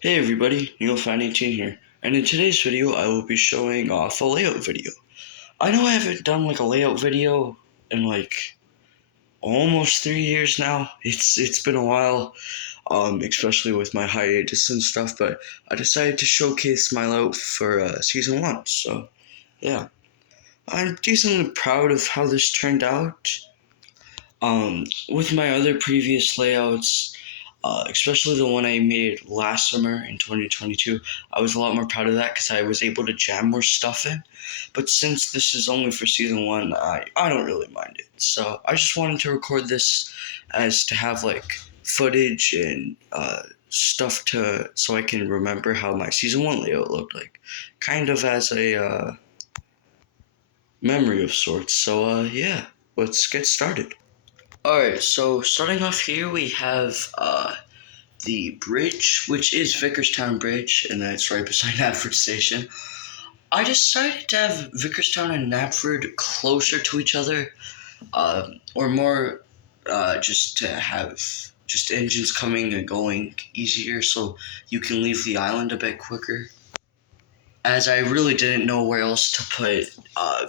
Hey everybody, Neil518 here, and in today's video I will be showing off a layout video. I know I haven't done like a layout video in like almost 3 years now. It's been a while, especially with my hiatus and stuff, but I decided to showcase my layout for season 1, so yeah. I'm decently proud of how this turned out. With my other previous layouts, especially the one I made last summer in 2022, I was a lot more proud of that because I was able to jam more stuff in. But since this is only for season 1, I don't really mind it. So I just wanted to record this as to have like footage and stuff to so I can remember how my season 1 layout looked like, kind of as a memory of sorts. So yeah, let's get started. Alright, so starting off here, we have the bridge, which is Vickerstown Bridge, and that's right beside Knapford Station. I decided to have Vickerstown and Knapford closer to each other, or more just to have just engines coming and going easier so you can leave the island a bit quicker. As I really didn't know where else to put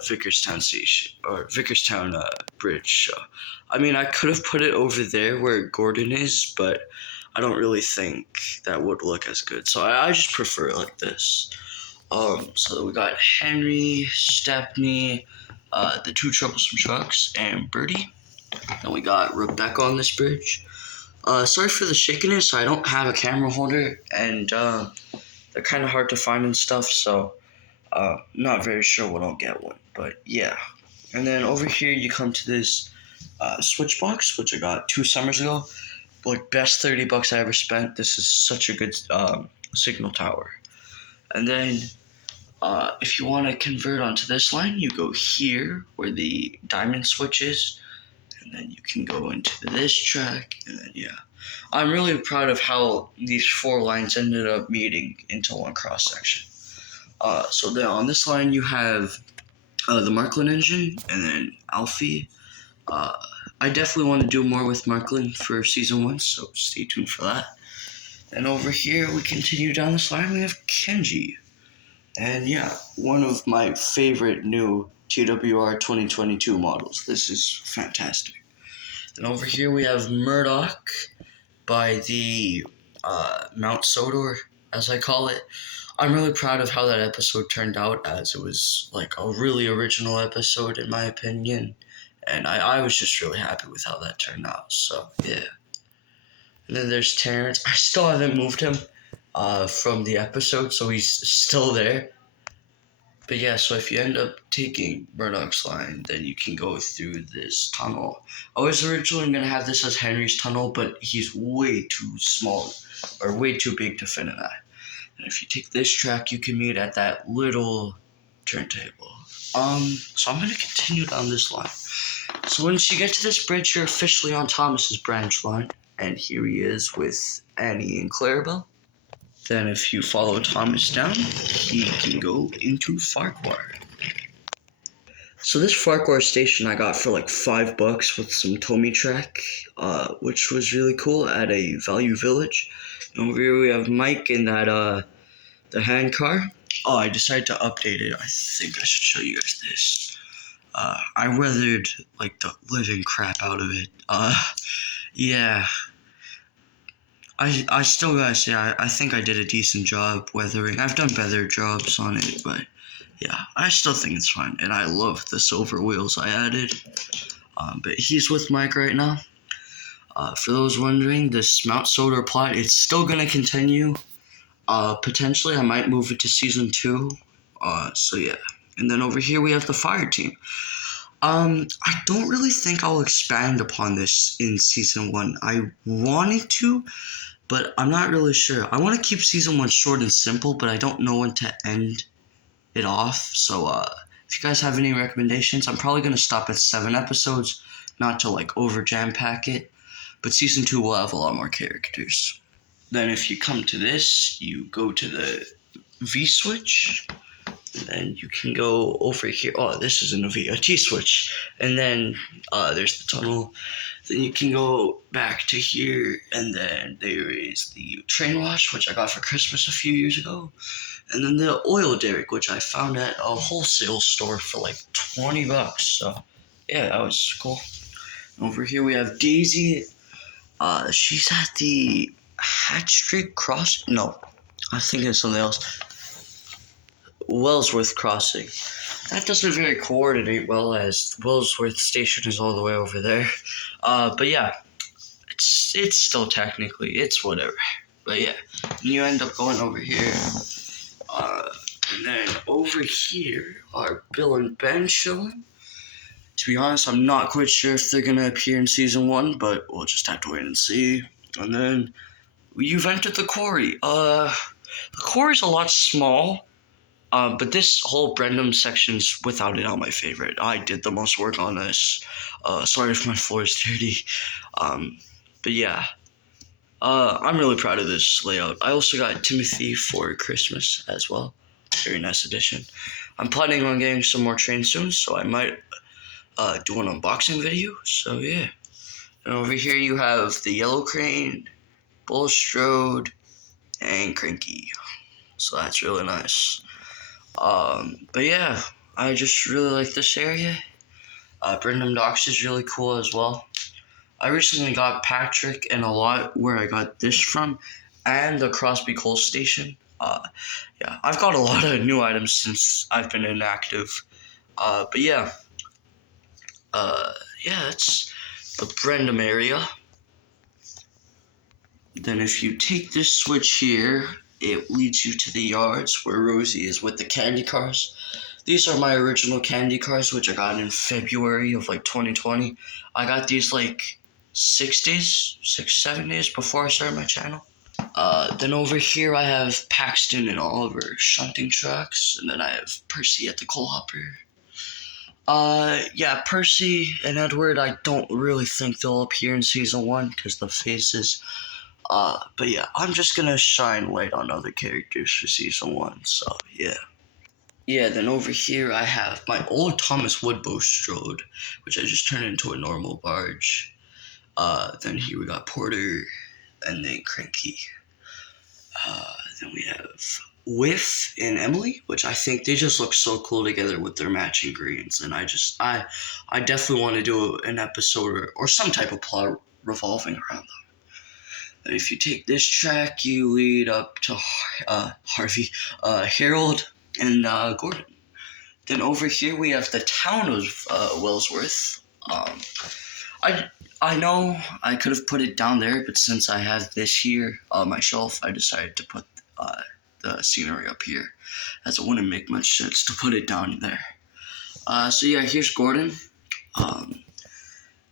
Vickerstown Station or Vickerstown Bridge. I mean, I could have put it over there where Gordon is, but I don't really think that would look as good. So I just prefer it like this. So we got Henry, Stepney, the two troublesome trucks, and Birdie. Then we got Rebecca on this bridge. Sorry for the shakiness. I don't have a camera holder, and they're kind of hard to find and stuff, so not very sure when I'll get one, but yeah. And then over here you come to this switch box, which I got 2 summers ago. Like, best $30 I ever spent. This is such a good signal tower. And then if you want to convert onto this line, you go here where the diamond switch is, and then you can go into this track, and then yeah. I'm really proud of how these 4 lines ended up meeting into one cross section. So then on this line you have the Marklin engine, and then Alfie. I definitely want to do more with Marklin for season 1, so stay tuned for that. And over here we continue down this line, we have Kenji. And yeah, one of my favorite new TWR 2022 models. This is fantastic. Then over here we have Murdoch by the Mount Sodor, as I call it. I'm really proud of how that episode turned out, as it was like a really original episode in my opinion, and I was just really happy with how that turned out, so yeah. And then there's Terrence. I still haven't moved him from the episode, so he's still there. But yeah, so if you end up taking Murdoch's line, then you can go through this tunnel. I was originally going to have this as Henry's tunnel, but he's way too small, or way too big to fit in that. And if you take this track, you can meet at that little turntable. So I'm going to continue down this line. So once you get to this bridge, you're officially on Thomas's branch line. And here he is with Annie and Clarabelle. Then if you follow Thomas down, he can go into Farquhar. So this Farquhar station I got for like $5 with some Tomy track, which was really cool at a Value Village. And over here we have Mike in that the hand car. Oh, I decided to update it. I think I should show you guys this. I weathered like the living crap out of it. Yeah. I still gotta say, I think I did a decent job weathering. I've done better jobs on it, but yeah, I still think it's fine. And I love the silver wheels I added. But he's with Mike right now. For those wondering, this Mount Sodor plot, it's still gonna continue. Potentially I might move it to season 2. So yeah. And then over here we have the fire team. I don't really think I'll expand upon this in season 1. I wanted to, but I'm not really sure. I want to keep season 1 short and simple, but I don't know when to end it off. So if you guys have any recommendations, I'm probably going to stop at 7 episodes, not to like over jam pack it. But season 2 will have a lot more characters. Then if you come to this, you go to the V switch. And then you can go over here. Oh, this isn't a T switch. And then there's the tunnel. Then you can go back to here, and then there is the train wash, which I got for Christmas a few years ago. And then the oil derrick, which I found at a wholesale store for like $20. So yeah, that was cool. Over here we have Daisy. She's at the Hatch Street Cross. No, I think it's something else. Wellsworth Crossing. That doesn't very coordinate well, as Wellsworth Station is all the way over there. But yeah, it's still technically, it's whatever. But yeah, you end up going over here. And then over here are Bill and Ben chilling. To be honest, I'm not quite sure if they're gonna appear in season 1, but we'll just have to wait and see. And then you've entered the quarry. The quarry's a lot small. But this whole Brendam section's without a doubt my favorite. I did the most work on this. Sorry if my floor is dirty. But yeah. I'm really proud of this layout. I also got Timothy for Christmas as well. Very nice addition. I'm planning on getting some more trains soon, so I might do an unboxing video. So yeah. And over here you have the Yellow Crane, Bulstrode, and Cranky. So that's really nice. But yeah, I just really like this area. Brendam Docks is really cool as well. I recently got Patrick and a lot where I got this from, and the Crosby Coal Station. Yeah, I've got a lot of new items since I've been inactive. But yeah. Yeah, that's the Brendam area. Then if you take this switch here, it leads you to the yards where Rosie is with the candy cars. These are my original candy cars, which I got in February of like 2020. I got these like 7 days before I started my channel. Then over here I have Paxton and Oliver shunting trucks, and then I have Percy at the coal hopper. Yeah, Percy and Edward, I don't really think they'll appear in season 1 because the faces. But yeah, I'm just gonna shine light on other characters for season 1, so yeah. Yeah, then over here I have my old Thomas Wood Strode, which I just turned into a normal barge. Then here we got Porter, and then Cranky. Then we have Whiff and Emily, which I think they just look so cool together with their matching greens, and I definitely want to do an episode or some type of plot revolving around them. And if you take this track, you lead up to Harvey, Harold, and Gordon. Then over here we have the town of Wellsworth. I know I could have put it down there, but since I have this here on my shelf, I decided to put the scenery up here, as it wouldn't make much sense to put it down there. So yeah, here's Gordon.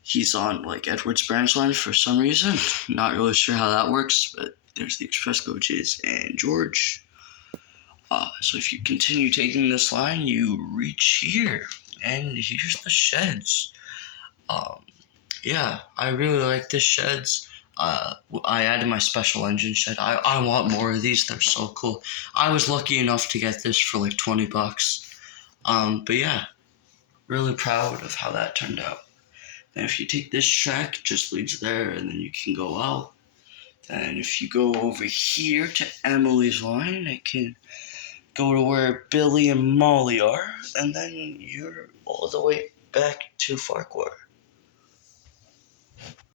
He's on like Edward's branch line for some reason. Not really sure how that works, but there's the express coaches and George. So if you continue taking this line, you reach here, and here's the sheds. Yeah, I really like this sheds. I added my special engine shed. I want more of these. They're so cool. I was lucky enough to get this for like $20. But yeah, really proud of how that turned out. And if you take this track, it just leads there, and then you can go out. And if you go over here to Emily's line, it can go to where Billy and Molly are, and then you're all the way back to Farquhar.